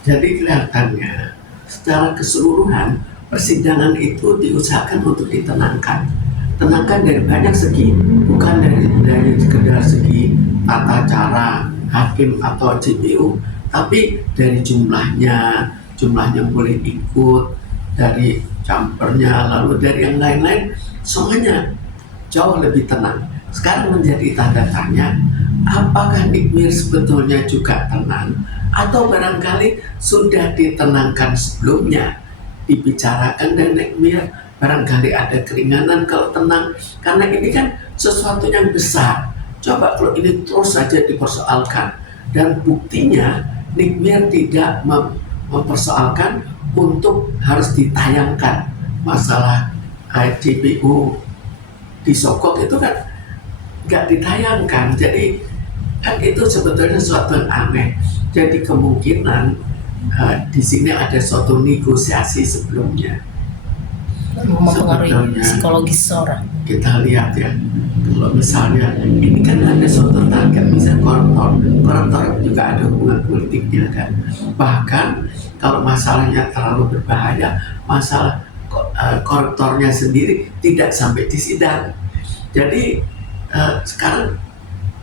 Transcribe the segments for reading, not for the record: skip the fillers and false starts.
Jadi kelihatannya secara keseluruhan persidangan itu diusahakan untuk ditenangkan. Tenangkan dari banyak segi, bukan dari sekedar segi tata cara hakim atau JPU, tapi dari jumlahnya boleh ikut, dari jumpernya, lalu dari yang lain-lain, semuanya jauh lebih tenang. Sekarang menjadi tanda tanya, apakah Nikmir sebetulnya juga tenang atau barangkali sudah ditenangkan sebelumnya, dibicarakan dan Nikmir barangkali ada keringanan kalau tenang, karena ini kan sesuatu yang besar. Coba kalau ini terus saja dipersoalkan dan buktinya Nikmir tidak mempersoalkan untuk harus ditayangkan masalah JPU disogok itu kan nggak ditayangkan, jadi kan itu sebetulnya sesuatu yang aneh. Jadi kemungkinan di sini ada suatu negosiasi sebelumnya. Mempengaruhi psikologis seorang. Kita lihat ya, kalau misalnya ini kan ada suatu target, misalnya koruptor juga ada hubungan politiknya kan. Bahkan kalau masalahnya terlalu berbahaya, masalah koruptornya sendiri tidak sampai di sidang. Jadi sekarang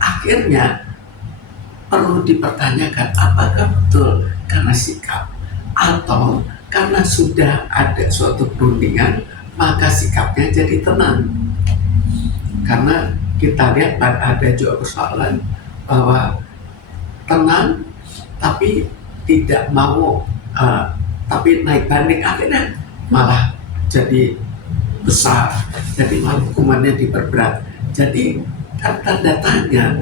akhirnya perlu dipertanyakan apakah betul karena sikap atau karena sudah ada suatu perundingan maka sikapnya jadi tenang. Karena kita lihat ada juga persoalan bahwa tenang tapi tidak mau tapi naik banding, akhirnya malah jadi besar, jadi malah hukumannya diperberat. Jadi kan tanda tanya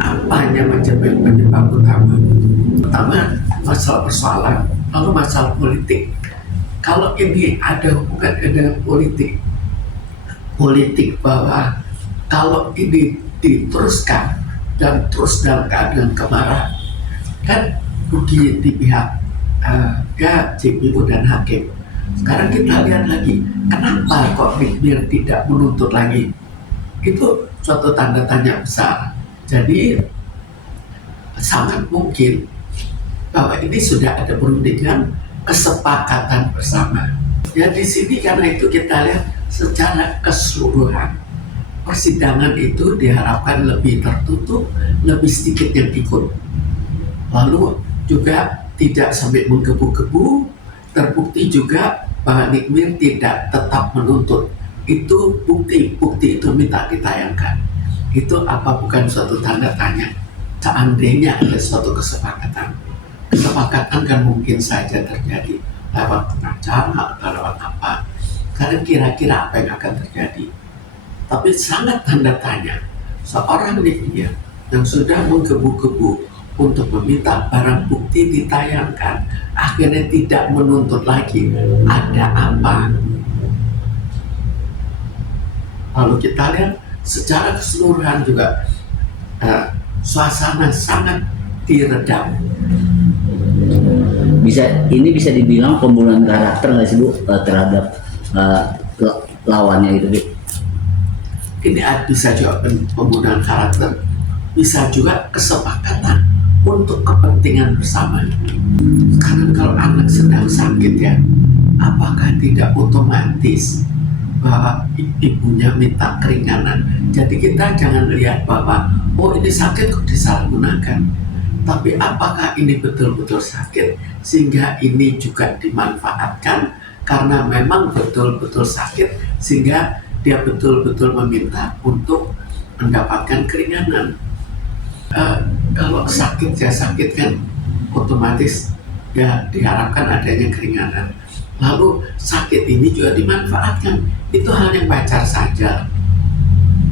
apanya menjadi penyebab utama. Pertama masalah persoalan, lalu masalah politik. Kalau ini ada hubungan dengan politik bahwa kalau ini diteruskan dan terus dalam keadaan kemarahan kan rugi di pihak JPU dan hakim. Sekarang kita lihat lagi, kenapa kok Nikmir tidak menuntut lagi? Itu suatu tanda tanya besar. Jadi sangat mungkin bahwa ini sudah ada perundingan, kesepakatan bersama. Ya di sini karena itu kita lihat secara keseluruhan persidangan itu diharapkan lebih tertutup, lebih sedikit yang ikut. Lalu juga tidak sampai menggebu-gebu, terbukti juga bahwa Nikmir tidak tetap menuntut. Itu bukti itu minta ditayangkan. Itu apa bukan suatu tanda tanya? Seandainya ada suatu kesepakatan kan mungkin saja terjadi lewat pengacara atau lewat apa. Karena kira-kira apa yang akan terjadi. Tapi sangat tanda tanya, seorang Nikmir yang sudah menggebu-gebu untuk meminta barang bukti ditayangkan, akhirnya tidak menuntut lagi. Ada apa? Lalu kita lihat secara keseluruhan juga suasana sangat diredam. Ini bisa dibilang pembunuhan karakter nggak sih Bu terhadap lawannya itu Bu? Ini bisa juga pembunuhan karakter, bisa juga kesepakatan untuk kepentingan bersama. Sekarang kalau anak sedang sakit ya, apakah tidak otomatis bahwa ibunya minta keringanan? Jadi kita jangan lihat bahwa oh ini sakit kok disalahgunakan, tapi apakah ini betul-betul sakit sehingga ini juga dimanfaatkan karena memang betul-betul sakit sehingga dia betul-betul meminta untuk mendapatkan keringanan. Kalau sakit ya sakit kan otomatis ya diharapkan adanya keringanan. Lalu sakit ini juga dimanfaatkan, itu hal yang wajar saja.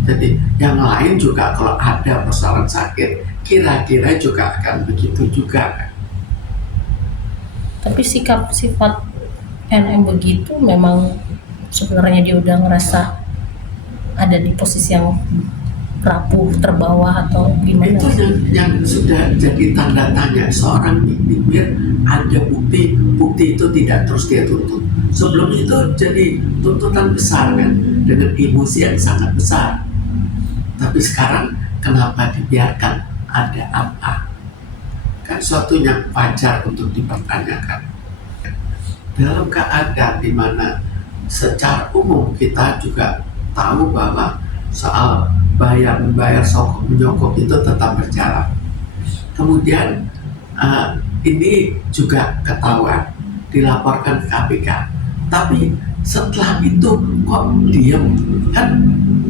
Jadi yang lain juga kalau ada persoalan sakit kira-kira juga akan begitu juga. Tapi sifat NM begitu memang sebenarnya dia udah ngerasa ada di posisi yang rapuh, terbawah atau gimana? Itu yang sudah jadi tanda tanya. Seorang Nikmir ada bukti itu tidak terus dia tuntut. Sebelum itu jadi tuntutan besar kan, dengan emosi yang sangat besar. Tapi sekarang kenapa dibiarkan? Ada apa? kan suatu yang wajar untuk dipertanyakan. Dalam keadaan di mana secara umum kita juga tahu bahwa soal membayar sokong menyokong itu tetap berjalan. Kemudian ini juga ketahuan, dilaporkan ke KPK. Tapi setelah itu kok diam? Kan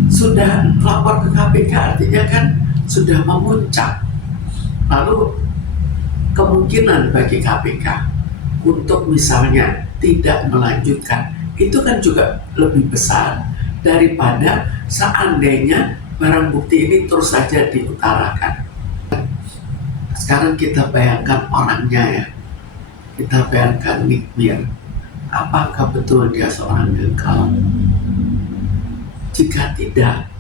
sudah lapor ke KPK, artinya kan sudah memuncak. Lalu kemungkinan bagi KPK untuk misalnya tidak melanjutkan itu kan juga lebih besar daripada seandainya barang bukti ini terus saja diutarakan. Sekarang kita bayangkan orangnya ya, kita bayangkan Nick Mir, apakah betul dia seorang genggal? Jika tidak,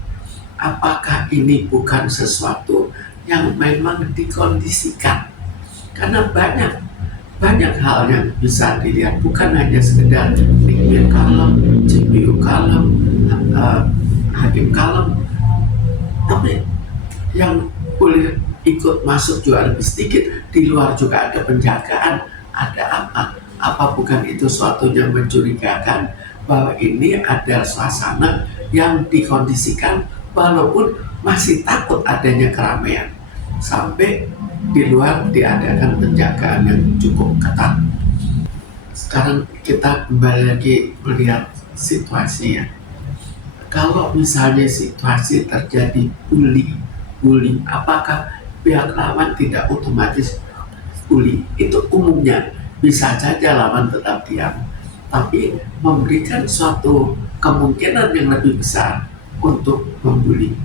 apakah ini bukan sesuatu yang memang dikondisikan? Karena banyak hal yang bisa dilihat, bukan hanya sekedar Nick Mir kalem, CPU kalem, hakim kalem, tapi yang boleh ikut masuk juga lebih sedikit. Di luar juga ada penjagaan, ada apa bukan itu suatu yang mencurigakan bahwa ini ada suasana yang dikondisikan walaupun masih takut adanya keramaian, sampai di luar diadakan penjagaan yang cukup ketat. Sekarang kita kembali lagi melihat situasinya. Kalau misalnya situasi terjadi bullying, apakah pihak lawan tidak otomatis bully? Itu umumnya bisa saja lawan tetap diam, tapi memberikan suatu kemungkinan yang lebih besar untuk membuli.